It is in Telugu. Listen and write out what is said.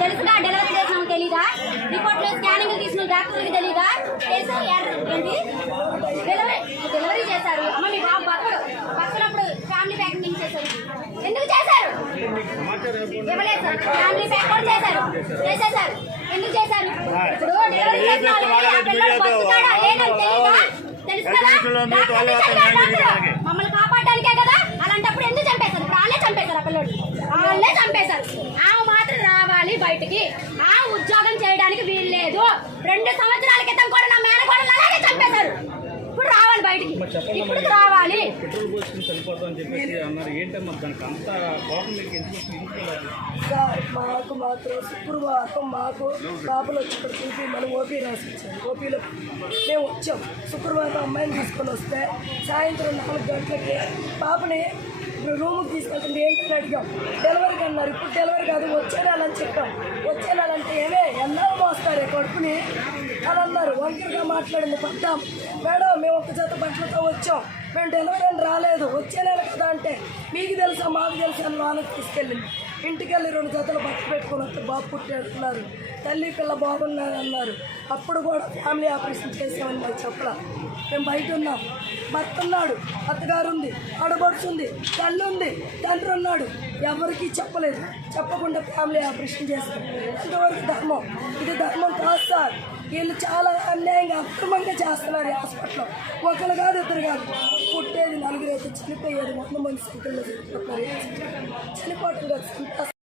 తెలుసుగా? డెలివరీ చేసినాము తెలీదా? రిపోర్ట్లో స్కానింగ్ తీసిన డాక్టర్కి తెలీదా? చేసి ఏంటి డెలివరీ డెలివరీ చేశారు అమ్మ మీ బాబు బక్కడు బక్కనప్పుడు ఫ్యామిలీ ప్యాకింగ్ చేశారు ఎందుకు చేశారు ఇవ్వలేదు సార్ ఫ్యామిలీ చేశారు చేసేశారు ఎందుకు చేశారు ఇప్పుడు డెలివరీ చేసిన వాళ్ళకి ఆ బతుకుతాడా తెలుసు కదా డాక్టర్. మమ్మల్ని కాపాడడానికే కదా అలాంటప్పుడు ఎందుకు చంపేశారు ఇప్పుడు వాళ్ళే చంపేశారు ఆ పిల్లోడు వాళ్ళే చంపేశారు ఆమె మాత్రం రావాలి బయటికి ఆ ఉద్యోగం చేయడానికి వీలు లేదు రెండు సంవత్సరాల క్రితం కూడా నా మేనకోడలు అలాగే చంపేశారు రావాలి బయటికి. ఇప్పుడు రావాలి. పెట్రోల్ పోసుకుని చనిపోతాం అని చెప్పేసి అన్నారు. ఏంటమ్మా దానికి అంత కోపం మీకు మాత్రం శుక్రవారం మాకు పాపలు వచ్చి ఇక్కడ చూపి మనం ఓపీ రాసి ఇచ్చారు ఓపీలో మేము వచ్చాం. శుక్రవారం అమ్మాయిని తీసుకొని వస్తే సాయంత్రం నాలుగు గంటలకి పాపని రూమ్కి తీసుకెళ్తుంది ఏంటని అడిగాం. డెలివరీకి అన్నారు. ఇప్పుడు డెలివరీ కాదు వచ్చే నెల అని చెప్పాం. వచ్చే నెల అంటే ఏమే? ఎన్నాళ్ళు మోస్తారు కడుపుని? అని అన్నారు వంకరగా మాట్లాడింది. పద్దాం మేడం మేము ఒక జత బట్టలతో వచ్చాం. మేము డెలివరీ రాలేదు. వచ్చే నెల కదా అంటే మీకు తెలుసా మాకు తెలుసా అని లోనకి తీసుకెళ్ళింది. ఇంటికి వెళ్ళి రెండు జతలు బట్టలు పెట్టుకుని వస్తే బాబు పుట్టాడుతున్నారు తల్లి పిల్ల బాగున్నారు అన్నారు అప్పుడు కూడా ఫ్యామిలీ ఆపరేషన్ చేసామని మాకు చెప్పలా. మేము బయట ఉన్నాం. భర్త ఉన్నాడు అత్తగారు ఉంది ఆడబడుచుంది తల్లి ఉంది తండ్రి ఉన్నాడు ఎవరికీ చెప్పలేదు. చెప్పకుండా ఫ్యామిలీ ఆపరేషన్ చేస్తాం ఇంతవరకు ధర్మం. ఇది ధర్మం కాదు సార్. వీళ్ళు చాలా అన్యాయంగా అక్రమంగా చేస్తున్నారు ఈ హాస్పిటల్లో. ఒకరు కాదు ఇద్దరు కాదు. పుట్టేది నలుగురు అయితే చనిపోయేది వంద మంది సంఖ్యలో చనిపోతున్నారు. చనిపోవటం